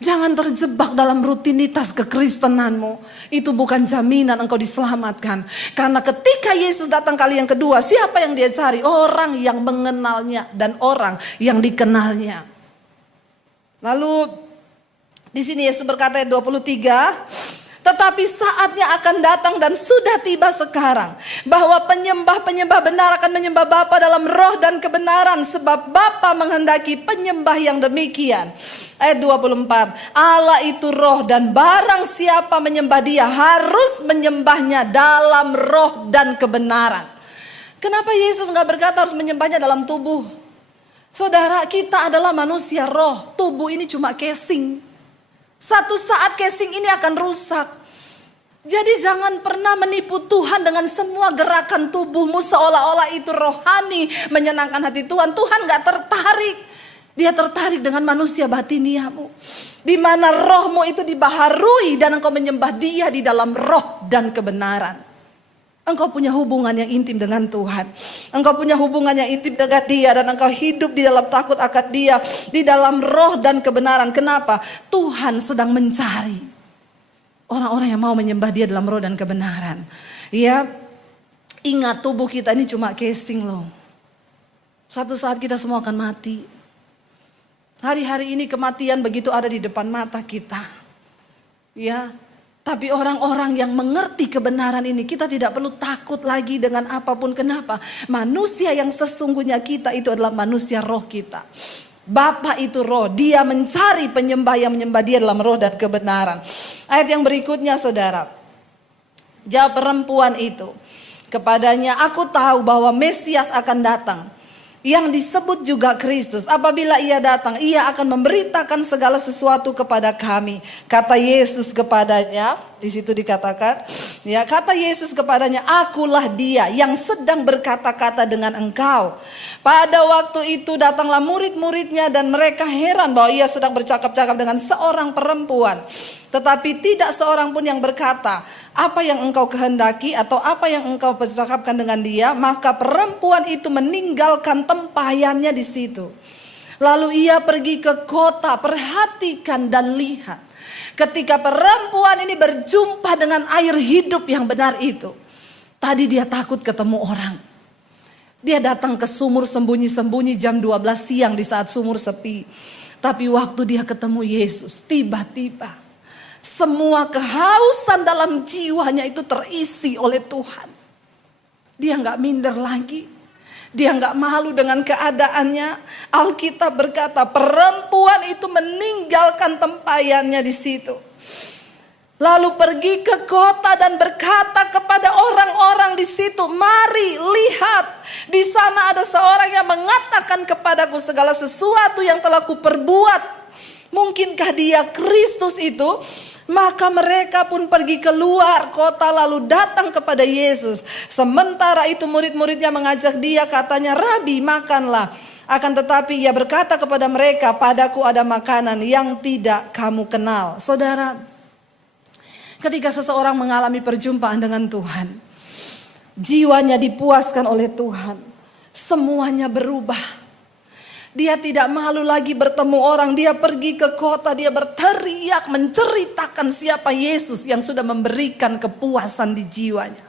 Jangan terjebak dalam rutinitas kekristenanmu. Itu bukan jaminan engkau diselamatkan. Karena ketika Yesus datang kali yang kedua, siapa yang dia cari? Orang yang mengenalnya dan orang yang dikenalnya. Lalu di sini Yesus berkata ayat 23, tetapi saatnya akan datang dan sudah tiba sekarang, bahwa penyembah-penyembah benar akan menyembah Bapa dalam roh dan kebenaran, sebab Bapa menghendaki penyembah yang demikian. Ayat 24, Allah itu roh dan barang siapa menyembah Dia harus menyembahnya dalam roh dan kebenaran. Kenapa Yesus gak berkata harus menyembahnya dalam tubuh? Saudara, kita adalah manusia roh, tubuh ini cuma casing. Satu saat casing ini akan rusak. Jadi jangan pernah menipu Tuhan dengan semua gerakan tubuhmu seolah-olah itu rohani, menyenangkan hati Tuhan. Tuhan gak tertarik. Dia tertarik dengan manusia batiniamu, di mana rohmu itu dibaharui dan engkau menyembah Dia di dalam roh dan kebenaran. Engkau punya hubungan yang intim dengan Tuhan. Engkau punya hubungan yang intim dengan Dia dan engkau hidup di dalam takut akan Dia, di dalam roh dan kebenaran. Kenapa? Tuhan sedang mencari orang-orang yang mau menyembah Dia dalam roh dan kebenaran. Ya, ingat tubuh kita ini cuma casing loh. Satu saat kita semua akan mati. Hari-hari ini kematian begitu ada di depan mata kita. Ya, tapi orang-orang yang mengerti kebenaran ini, kita tidak perlu takut lagi dengan apapun. Kenapa? Manusia yang sesungguhnya kita itu adalah manusia roh kita. Bapa itu roh, Dia mencari penyembah yang menyembah Dia dalam roh dan kebenaran. Ayat yang berikutnya saudara, jawab perempuan itu kepadanya, aku tahu bahwa Mesias akan datang, yang disebut juga Kristus. Apabila ia datang, ia akan memberitakan segala sesuatu kepada kami. Kata Yesus kepadanya, di situ dikatakan, ya, kata Yesus kepadanya, akulah dia yang sedang berkata-kata dengan engkau. Pada waktu itu datanglah murid-muridnya dan mereka heran bahwa ia sedang bercakap-cakap dengan seorang perempuan. Tetapi tidak seorang pun yang berkata, apa yang engkau kehendaki atau apa yang engkau percakapkan dengan dia. Maka perempuan itu meninggalkan tempayannya di situ. Lalu ia pergi ke kota. Perhatikan dan lihat, ketika perempuan ini berjumpa dengan air hidup yang benar itu. Tadi dia takut ketemu orang. Dia datang ke sumur sembunyi-sembunyi jam 12 siang di saat sumur sepi. Tapi waktu dia ketemu Yesus, tiba-tiba semua kehausan dalam jiwanya itu terisi oleh Tuhan. Dia gak minder lagi. Dia gak malu dengan keadaannya. Alkitab berkata perempuan itu meninggalkan tempayannya di situ. Lalu pergi ke kota dan berkata kepada orang-orang di situ, mari lihat, di sana ada seorang yang mengatakan kepadaku segala sesuatu yang telah kuperbuat. Mungkinkah dia Kristus itu? Maka mereka pun pergi keluar kota lalu datang kepada Yesus. Sementara itu murid-muridnya mengajak dia, katanya, Rabi, makanlah. Akan tetapi ia berkata kepada mereka, padaku ada makanan yang tidak kamu kenal. Saudara, ketika seseorang mengalami perjumpaan dengan Tuhan, jiwanya dipuaskan oleh Tuhan, semuanya berubah. Dia tidak malu lagi bertemu orang. Dia pergi ke kota, dia berteriak menceritakan siapa Yesus yang sudah memberikan kepuasan di jiwanya.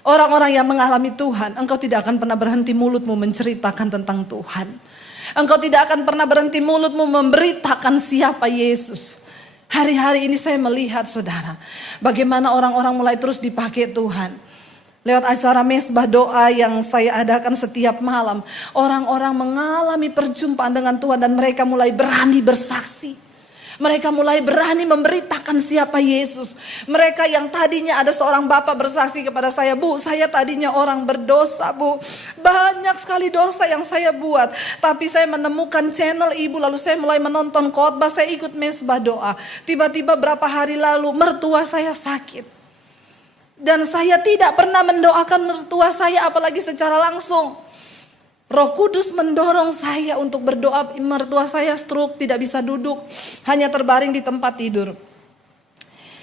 Orang-orang yang mengalami Tuhan, engkau tidak akan pernah berhenti mulutmu menceritakan tentang Tuhan. Engkau tidak akan pernah berhenti mulutmu memberitakan siapa Yesus. Hari-hari ini saya melihat, saudara, bagaimana orang-orang mulai terus dipakai Tuhan. Lewat acara mesbah doa yang saya adakan setiap malam, orang-orang mengalami perjumpaan dengan Tuhan dan mereka mulai berani bersaksi. Mereka mulai berani memberitakan siapa Yesus. Mereka yang tadinya ada seorang bapak bersaksi kepada saya, Bu, saya tadinya orang berdosa, Bu. Banyak sekali dosa yang saya buat. Tapi saya menemukan channel ibu, lalu saya mulai menonton khotbah, saya ikut mesbah doa. Tiba-tiba berapa hari lalu mertua saya sakit. Dan saya tidak pernah mendoakan mertua saya apalagi secara langsung. Roh Kudus mendorong saya untuk berdoa. Mertua saya stroke, tidak bisa duduk, hanya terbaring di tempat tidur.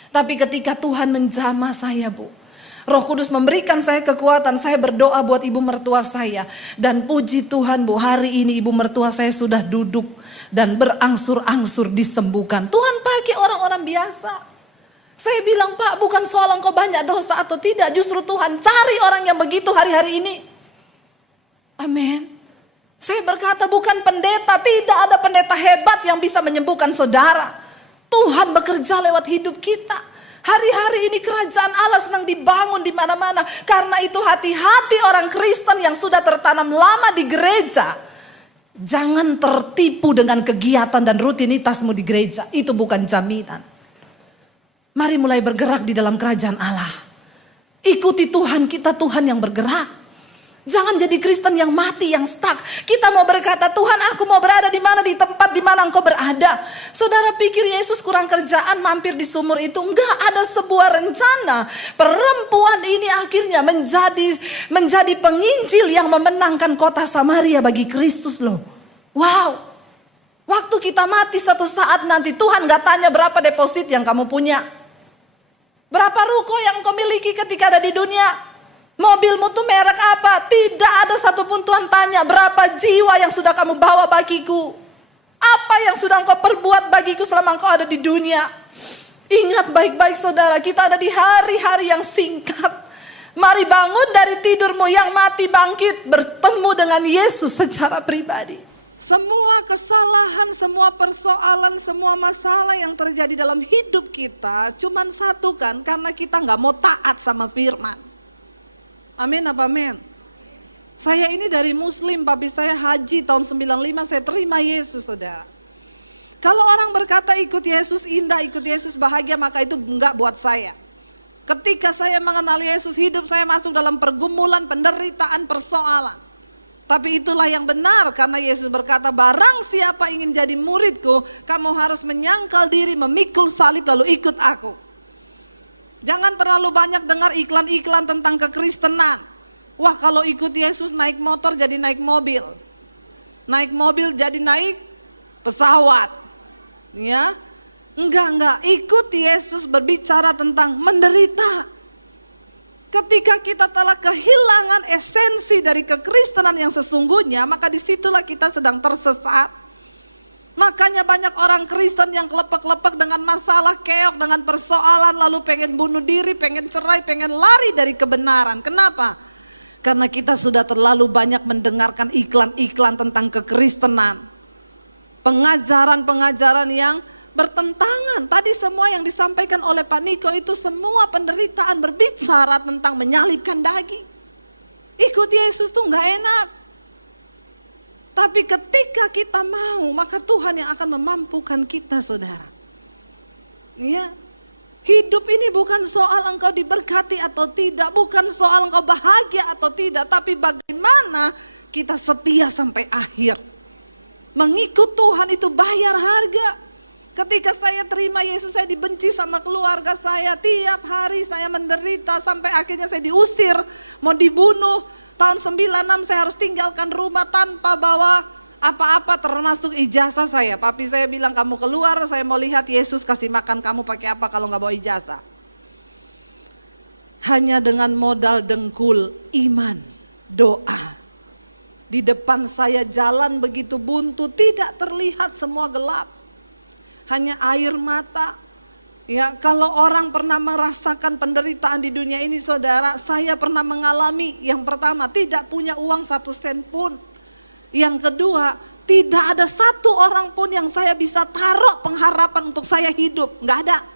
Tapi ketika Tuhan menjamah saya, Bu, Roh Kudus memberikan saya kekuatan. Saya berdoa buat ibu mertua saya. Dan puji Tuhan, Bu, hari ini ibu mertua saya sudah duduk dan berangsur-angsur disembuhkan. Tuhan pakai orang-orang biasa. Saya bilang, Pak, bukan soal engkau banyak dosa atau tidak. Justru Tuhan cari orang yang begitu hari-hari ini. Amin. Saya berkata bukan pendeta. Tidak ada pendeta hebat yang bisa menyembuhkan saudara. Tuhan bekerja lewat hidup kita. Hari-hari ini kerajaan Allah sedang dibangun di mana-mana. Karena itu hati-hati orang Kristen yang sudah tertanam lama di gereja. Jangan tertipu dengan kegiatan dan rutinitasmu di gereja. Itu bukan jaminan. Mari mulai bergerak di dalam kerajaan Allah. Ikuti Tuhan kita, Tuhan yang bergerak. Jangan jadi Kristen yang mati, yang stuck. Kita mau berkata, Tuhan, aku mau berada di mana, di tempat di mana engkau berada. Saudara pikir Yesus kurang kerjaan mampir di sumur itu? Enggak, ada sebuah rencana. Perempuan ini akhirnya menjadi penginjil yang memenangkan kota Samaria bagi Kristus loh. Wow. Waktu kita mati satu saat nanti, Tuhan gak tanya berapa deposit yang kamu punya. Berapa ruko yang kau miliki ketika ada di dunia? Mobilmu tuh merek apa? Tidak ada satupun Tuhan tanya. Berapa jiwa yang sudah kamu bawa bagiku? Apa yang sudah engkau perbuat bagiku selama engkau ada di dunia? Ingat baik-baik saudara, kita ada di hari-hari yang singkat. Mari bangun dari tidurmu, yang mati bangkit, bertemu dengan Yesus secara pribadi. Semua kesalahan, semua persoalan, semua masalah yang terjadi dalam hidup kita cuman satu kan, karena kita gak mau taat sama firman. Amin apa amin? Saya ini dari muslim, papi saya haji tahun 95, saya terima Yesus, saudara. Kalau orang berkata ikut Yesus indah, ikut Yesus bahagia, maka itu enggak buat saya. Ketika saya mengenal Yesus, hidup saya masuk dalam pergumulan, penderitaan, persoalan. Tapi itulah yang benar, karena Yesus berkata, barang siapa ingin jadi muridku, kamu harus menyangkal diri, memikul salib lalu ikut aku. Jangan terlalu banyak dengar iklan-iklan tentang kekristenan. Wah, kalau ikut Yesus naik motor jadi naik mobil. Naik mobil jadi naik pesawat. Ya. Enggak, ikut Yesus berbicara tentang menderita. Ketika kita telah kehilangan esensi dari kekristenan yang sesungguhnya, maka disitulah kita sedang tersesat. Makanya banyak orang Kristen yang kelepek-lepek dengan masalah, keok dengan persoalan, lalu pengen bunuh diri, pengen cerai, pengen lari dari kebenaran. Kenapa? Karena kita sudah terlalu banyak mendengarkan iklan-iklan tentang kekristenan. Pengajaran-pengajaran yang bertentangan. Tadi semua yang disampaikan oleh Pak Niko itu semua penderitaan berbicara tentang menyalibkan daging. Ikut Yesus tuh gak enak. Tapi ketika kita mau, maka Tuhan yang akan memampukan kita, saudara. Ya, hidup ini bukan soal engkau diberkati atau tidak, bukan soal engkau bahagia atau tidak, tapi bagaimana kita setia sampai akhir. Mengikut Tuhan itu bayar harga. Ketika saya terima Yesus, saya dibenci sama keluarga saya. Tiap hari saya menderita sampai akhirnya saya diusir, mau dibunuh. Tahun 96 saya harus tinggalkan rumah tanpa bawa apa-apa termasuk ijazah saya. Papi saya bilang, kamu keluar, saya mau lihat Yesus kasih makan kamu pakai apa kalau gak bawa ijazah. Hanya dengan modal dengkul, iman, doa. Di depan saya jalan begitu buntu, tidak terlihat, semua gelap. Hanya air mata. Ya, kalau orang pernah merasakan penderitaan di dunia ini, saudara, saya pernah mengalami. Yang pertama, tidak punya uang 1 sen pun. Yang kedua, tidak ada satu orang pun yang saya bisa taruh pengharapan untuk saya hidup. Nggak ada.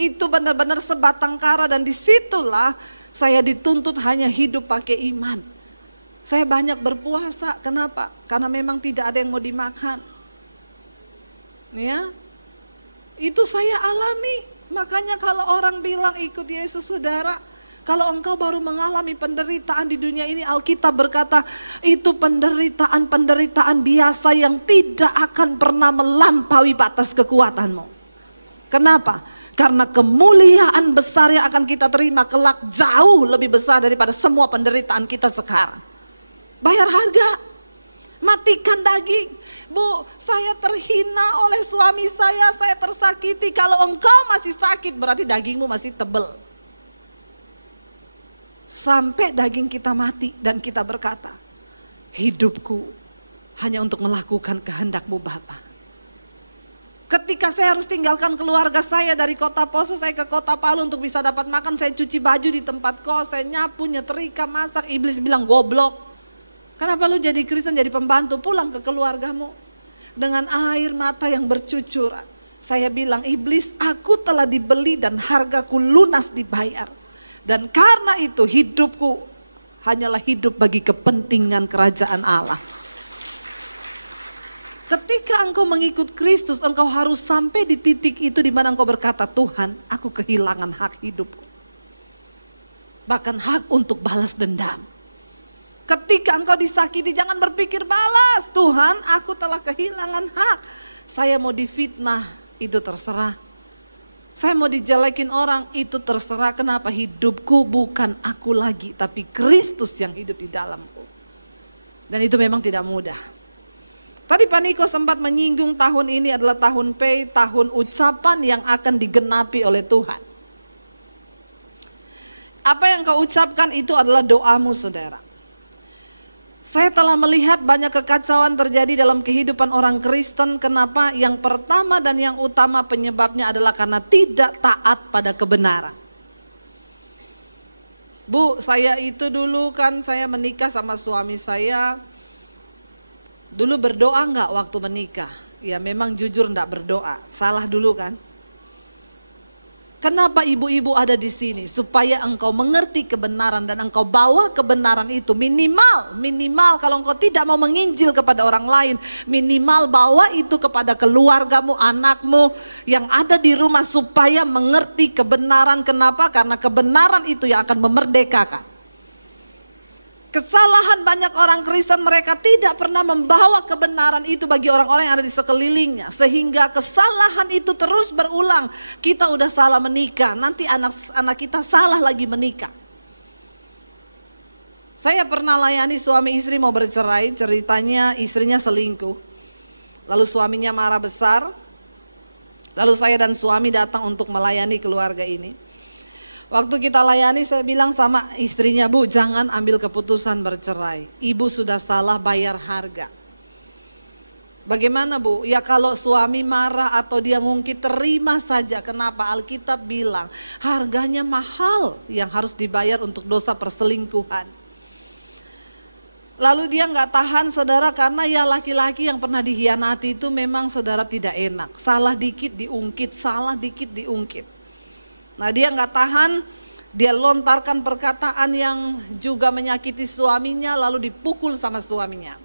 Itu benar-benar sebatang kara, dan disitulah saya dituntut hanya hidup pakai iman. Saya banyak berpuasa. Kenapa? Karena memang tidak ada yang mau dimakan. Ya, itu saya alami. Makanya kalau orang bilang ikut Yesus, saudara, kalau engkau baru mengalami penderitaan di dunia ini, Alkitab berkata itu penderitaan biasa yang tidak akan pernah melampaui batas kekuatanmu. Kenapa? Karena kemuliaan besar yang akan kita terima kelak jauh lebih besar daripada semua penderitaan kita sekarang. Bayar harga, matikan daging. Bu, saya terhina oleh suami saya tersakiti. Kalau engkau masih sakit, berarti dagingmu masih tebel. Sampai daging kita mati dan kita berkata, hidupku hanya untuk melakukan kehendak-Mu Bapa. Ketika saya harus tinggalkan keluarga saya dari kota Poso, saya ke kota Palu untuk bisa dapat makan, saya cuci baju di tempat kos, saya nyapu, nyetrika, masak. Iblis bilang, goblok. Kenapa lu jadi Kristen, jadi pembantu, pulang ke keluargamu. Dengan air mata yang bercucuran, saya bilang, iblis, aku telah dibeli dan hargaku lunas dibayar. Dan karena itu hidupku hanyalah hidup bagi kepentingan kerajaan Allah. Ketika engkau mengikut Kristus, engkau harus sampai di titik itu di mana engkau berkata, Tuhan, aku kehilangan hak hidupku. Bahkan hak untuk balas dendam. Ketika engkau disakiti, jangan berpikir balas. Tuhan, aku telah kehilangan hak. Saya mau difitnah, itu terserah. Saya mau dijelekin orang, itu terserah. Kenapa? Hidupku bukan aku lagi, tapi Kristus yang hidup di dalamku. Dan itu memang tidak mudah. Tadi Pak Niko sempat menyinggung tahun ini adalah tahun P, tahun ucapan yang akan digenapi oleh Tuhan. Apa yang kau ucapkan itu adalah doamu, saudara. Saya telah melihat banyak kekacauan terjadi dalam kehidupan orang Kristen. Kenapa? Yang pertama dan yang utama penyebabnya adalah karena tidak taat pada kebenaran. Bu, saya itu dulu kan saya menikah sama suami saya. Dulu berdoa enggak waktu menikah? Ya memang jujur enggak berdoa. Salah dulu kan? Kenapa ibu-ibu ada di sini? Supaya engkau mengerti kebenaran dan engkau bawa kebenaran itu. Minimal kalau engkau tidak mau menginjil kepada orang lain, minimal bawa itu kepada keluargamu, anakmu yang ada di rumah supaya mengerti kebenaran. Kenapa? Karena kebenaran itu yang akan memerdekakan. Kesalahan banyak orang Kristen, mereka tidak pernah membawa kebenaran itu bagi orang-orang yang ada di sekelilingnya. Sehingga kesalahan itu terus berulang. Kita udah salah menikah, nanti anak-anak kita salah lagi menikah. Saya pernah layani suami istri mau bercerai, ceritanya istrinya selingkuh. Lalu suaminya marah besar. Lalu saya dan suami datang untuk melayani keluarga ini. Waktu kita layani, saya bilang sama istrinya, Bu, jangan ambil keputusan bercerai. Ibu sudah salah bayar harga. Bagaimana, Bu? Ya kalau suami marah atau dia ngungkit, terima saja. Kenapa? Alkitab bilang harganya mahal yang harus dibayar untuk dosa perselingkuhan. Lalu dia nggak tahan, saudara, karena ya laki-laki yang pernah dihianati itu memang, saudara, tidak enak. Salah dikit diungkit, salah dikit diungkit. Nah, dia nggak tahan, dia lontarkan perkataan yang juga menyakiti suaminya, lalu dipukul sama suaminya.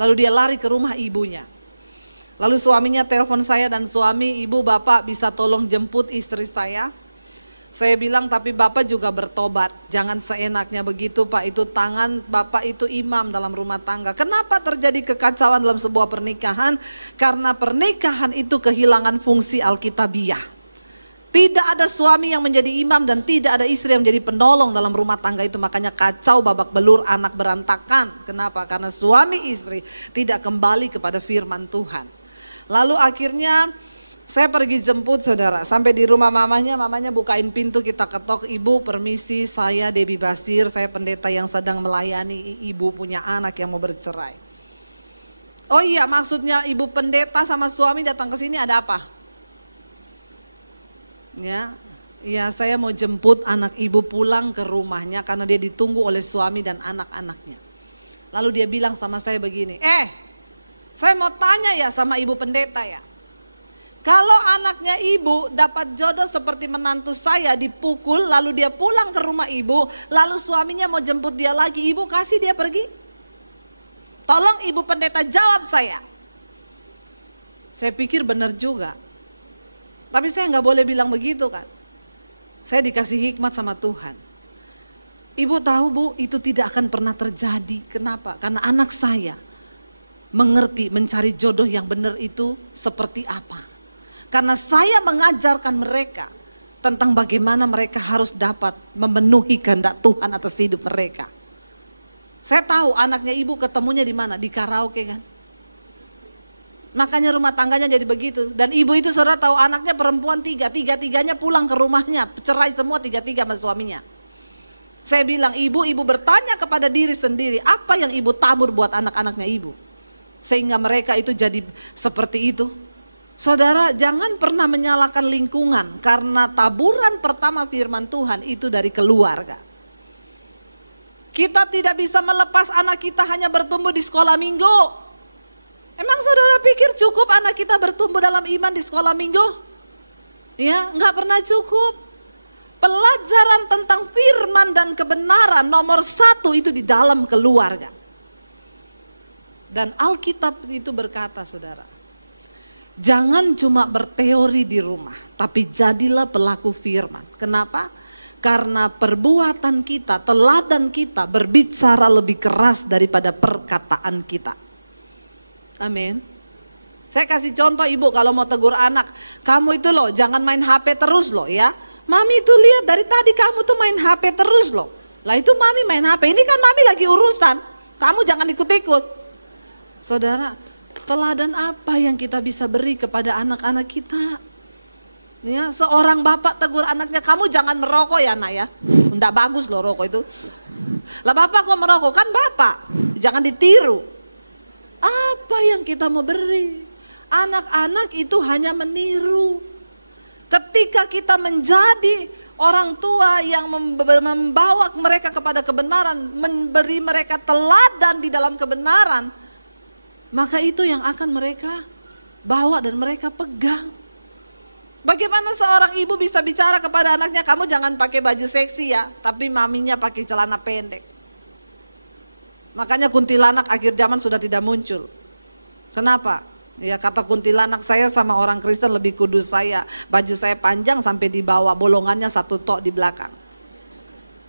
Lalu dia lari ke rumah ibunya. Lalu suaminya telepon saya dan suami, Ibu, Bapak bisa tolong jemput istri saya? Saya bilang, tapi Bapak juga bertobat, jangan seenaknya begitu Pak, itu tangan Bapak itu imam dalam rumah tangga. Kenapa terjadi kekacauan dalam sebuah pernikahan? Karena pernikahan itu kehilangan fungsi alkitabiah. Tidak ada suami yang menjadi imam dan tidak ada istri yang menjadi penolong dalam rumah tangga itu. Makanya kacau, babak belur, anak berantakan. Kenapa? Karena suami istri tidak kembali kepada firman Tuhan. Lalu akhirnya saya pergi jemput, saudara. Sampai di rumah mamanya bukain pintu, kita ketok, Ibu permisi, saya Debbie Basir, saya pendeta yang sedang melayani ibu punya anak yang mau bercerai. Oh iya, maksudnya ibu pendeta sama suami datang ke sini ada apa? Ya, saya mau jemput anak ibu pulang ke rumahnya karena dia ditunggu oleh suami dan anak-anaknya. Lalu dia bilang sama saya begini, saya mau tanya ya sama ibu pendeta ya. Kalau anaknya ibu dapat jodoh seperti menantu saya, dipukul lalu dia pulang ke rumah ibu, lalu suaminya mau jemput dia lagi, ibu kasih dia pergi? Tolong ibu pendeta jawab saya. Saya pikir benar juga. Tapi saya nggak boleh bilang begitu kan. Saya dikasih hikmat sama Tuhan. Ibu tahu, Bu, itu tidak akan pernah terjadi. Kenapa? Karena anak saya mengerti mencari jodoh yang benar itu seperti apa. Karena saya mengajarkan mereka tentang bagaimana mereka harus dapat memenuhi kehendak Tuhan atas hidup mereka. Saya tahu anaknya ibu ketemunya di mana? Di karaoke kan. Makanya rumah tangganya jadi begitu. Dan ibu itu, saudara tahu, anaknya perempuan tiga-tiganya pulang ke rumahnya. Cerai semua tiga-tiga sama suaminya. Saya bilang, ibu bertanya kepada diri sendiri, apa yang ibu tabur buat anak-anaknya ibu? Sehingga mereka itu jadi seperti itu. Saudara, jangan pernah menyalahkan lingkungan. Karena taburan pertama firman Tuhan itu dari keluarga. Kita tidak bisa melepas anak kita hanya bertumbuh di sekolah minggu. Emang saudara pikir cukup anak kita bertumbuh dalam iman di sekolah minggu? Ya, enggak pernah cukup. Pelajaran tentang firman dan kebenaran nomor 1 itu di dalam keluarga. Dan Alkitab itu berkata, saudara, jangan cuma berteori di rumah, tapi jadilah pelaku firman. Kenapa? Karena perbuatan kita, teladan kita berbicara lebih keras daripada perkataan kita. Amin. Saya kasih contoh, ibu kalau mau tegur anak, kamu itu loh jangan main HP terus loh ya. Mami itu lihat dari tadi kamu tuh main HP terus loh. Lah itu mami main HP, ini kan mami lagi urusan. Kamu jangan ikut-ikut. Saudara, teladan apa yang kita bisa beri kepada anak-anak kita? Ya, seorang bapak tegur anaknya, kamu jangan merokok ya nak ya. Enggak bagus loh rokok itu. Lah bapak kok merokok? Kan bapak, jangan ditiru. Apa yang kita mau beri? Anak-anak itu hanya meniru. Ketika kita menjadi orang tua yang membawa mereka kepada kebenaran, memberi mereka teladan di dalam kebenaran, maka itu yang akan mereka bawa dan mereka pegang. Bagaimana seorang ibu bisa bicara kepada anaknya, kamu jangan pakai baju seksi ya, tapi maminya pakai celana pendek. Makanya kuntilanak akhir zaman sudah tidak muncul. Kenapa? Ya kata kuntilanak, saya sama orang Kristen lebih kudus saya. Baju saya panjang sampai di bawah, bolongannya 1 tok di belakang.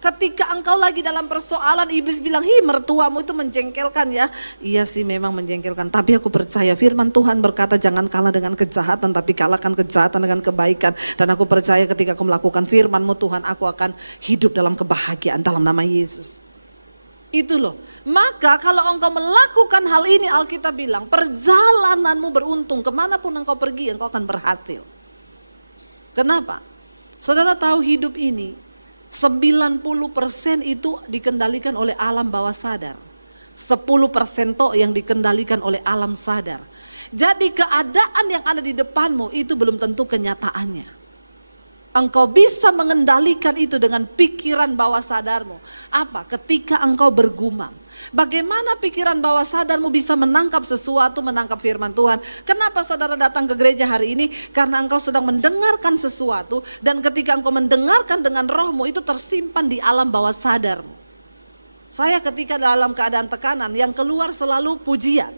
Ketika engkau lagi dalam persoalan, iblis bilang, "Hi, mertuamu itu menjengkelkan ya." Iya sih memang menjengkelkan, tapi aku percaya firman Tuhan berkata jangan kalah dengan kejahatan, tapi kalahkan kejahatan dengan kebaikan. Dan aku percaya ketika aku melakukan firman-Mu Tuhan, aku akan hidup dalam kebahagiaan dalam nama Yesus. Itu loh. Maka kalau engkau melakukan hal ini, Alkitab bilang perjalananmu beruntung. Kemanapun engkau pergi, engkau akan berhasil. Kenapa? Saudara tahu hidup ini 90% itu dikendalikan oleh alam bawah sadar. 10% toh yang dikendalikan oleh alam sadar. Jadi keadaan yang ada di depanmu itu belum tentu kenyataannya. Engkau bisa mengendalikan itu dengan pikiran bawah sadarmu. Apa? Ketika engkau bergumam. Bagaimana pikiran bawah sadarmu bisa menangkap sesuatu, menangkap firman Tuhan. Kenapa saudara datang ke gereja hari ini? Karena engkau sedang mendengarkan sesuatu. Dan ketika engkau mendengarkan dengan rohmu, itu tersimpan di alam bawah sadarmu. Saya ketika dalam keadaan tekanan, yang keluar selalu pujian.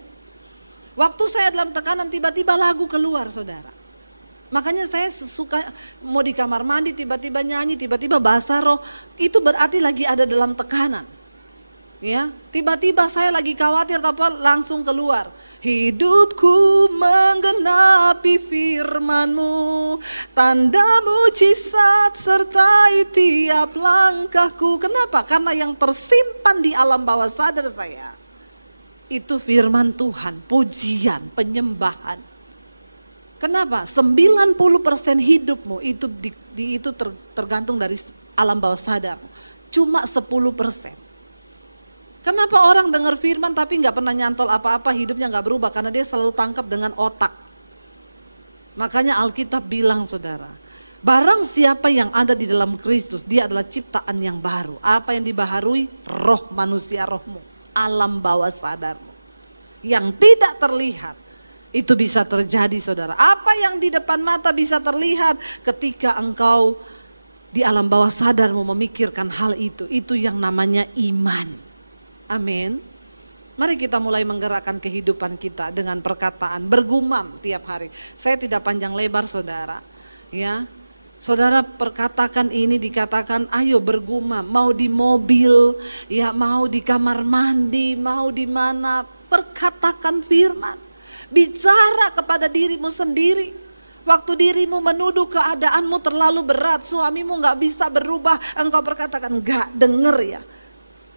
Waktu saya dalam tekanan, tiba-tiba lagu keluar saudara. Makanya saya suka mau di kamar mandi, tiba-tiba nyanyi, tiba-tiba bahasa roh. Itu berarti lagi ada dalam tekanan. Ya, tiba-tiba saya lagi khawatir apa langsung keluar. Hidupku menggenapi firman-Mu, tanda mujizat sertai tiap langkahku. Kenapa? Karena yang tersimpan di alam bawah sadar saya itu firman Tuhan, pujian, penyembahan. Kenapa? 90% hidupmu itu tergantung dari alam bawah sadar. Cuma 10%. Kenapa orang dengar firman tapi gak pernah nyantol apa-apa, hidupnya gak berubah? Karena dia selalu tangkap dengan otak. Makanya Alkitab bilang saudara, barang siapa yang ada di dalam Kristus, dia adalah ciptaan yang baru. Apa yang dibaharui? Roh manusia, rohmu, alam bawah sadarmu. Yang tidak terlihat, itu bisa terjadi saudara. Apa yang di depan mata bisa terlihat ketika engkau di alam bawah sadarmu memikirkan hal itu yang namanya iman. Amin. Mari kita mulai menggerakkan kehidupan kita dengan perkataan, bergumam tiap hari. Saya tidak panjang lebar saudara. Ya, saudara perkatakan ini, dikatakan ayo bergumam. Mau di mobil, ya mau di kamar mandi, mau di mana. Perkatakan firman. Bicara kepada dirimu sendiri. Waktu dirimu menuduh keadaanmu terlalu berat, suamimu gak bisa berubah, engkau perkatakan gak denger ya.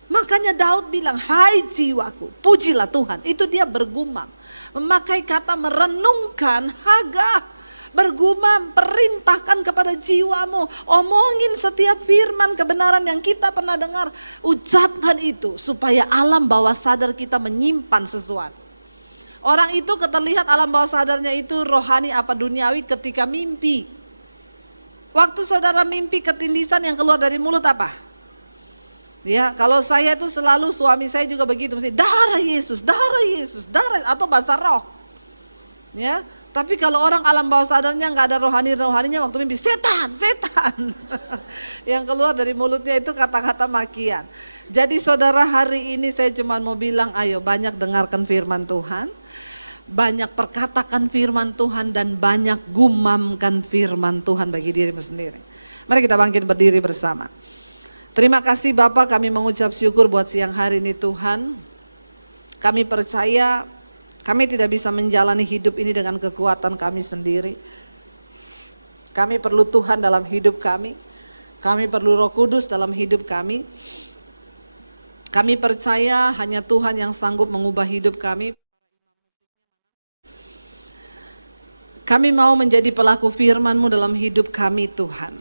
Makanya Daud bilang, hai jiwaku, pujilah Tuhan. Itu dia bergumam. Memakai kata merenungkan, hagah, bergumam, perintahkan kepada jiwamu. Omongin setiap firman kebenaran yang kita pernah dengar. Ucapkan itu supaya alam bawah sadar kita menyimpan sesuatu. Orang itu terlihat alam bawah sadarnya itu rohani apa duniawi ketika mimpi. Waktu saudara mimpi ketindisan yang keluar dari mulut apa? Ya, kalau saya itu selalu, suami saya juga begitu, mesti darah Yesus, darah atau bahasa roh. Ya, tapi kalau orang alam bawah sadarnya nggak ada rohaninya waktu mimpi, setan. Yang keluar dari mulutnya itu kata-kata makian. Jadi saudara, hari ini saya cuma mau bilang, ayo banyak dengarkan firman Tuhan, banyak perkatakan firman Tuhan, dan banyak gumamkan firman Tuhan bagi dirimu sendiri. Mari kita bangkit berdiri bersama. Terima kasih Bapak, kami mengucap syukur buat siang hari ini Tuhan. Kami percaya kami tidak bisa menjalani hidup ini dengan kekuatan kami sendiri. Kami perlu Tuhan dalam hidup kami. Kami perlu Roh Kudus dalam hidup kami. Kami percaya hanya Tuhan yang sanggup mengubah hidup kami. Kami mau menjadi pelaku firman-Mu dalam hidup kami Tuhan.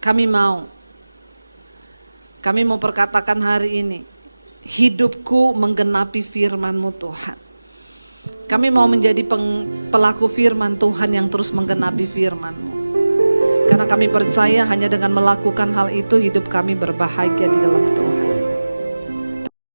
Kami mau perkatakan hari ini, hidupku menggenapi firman-Mu Tuhan. Kami mau menjadi pelaku firman Tuhan yang terus menggenapi firman-Mu. Karena kami percaya hanya dengan melakukan hal itu hidup kami berbahagia di dalam Tuhan.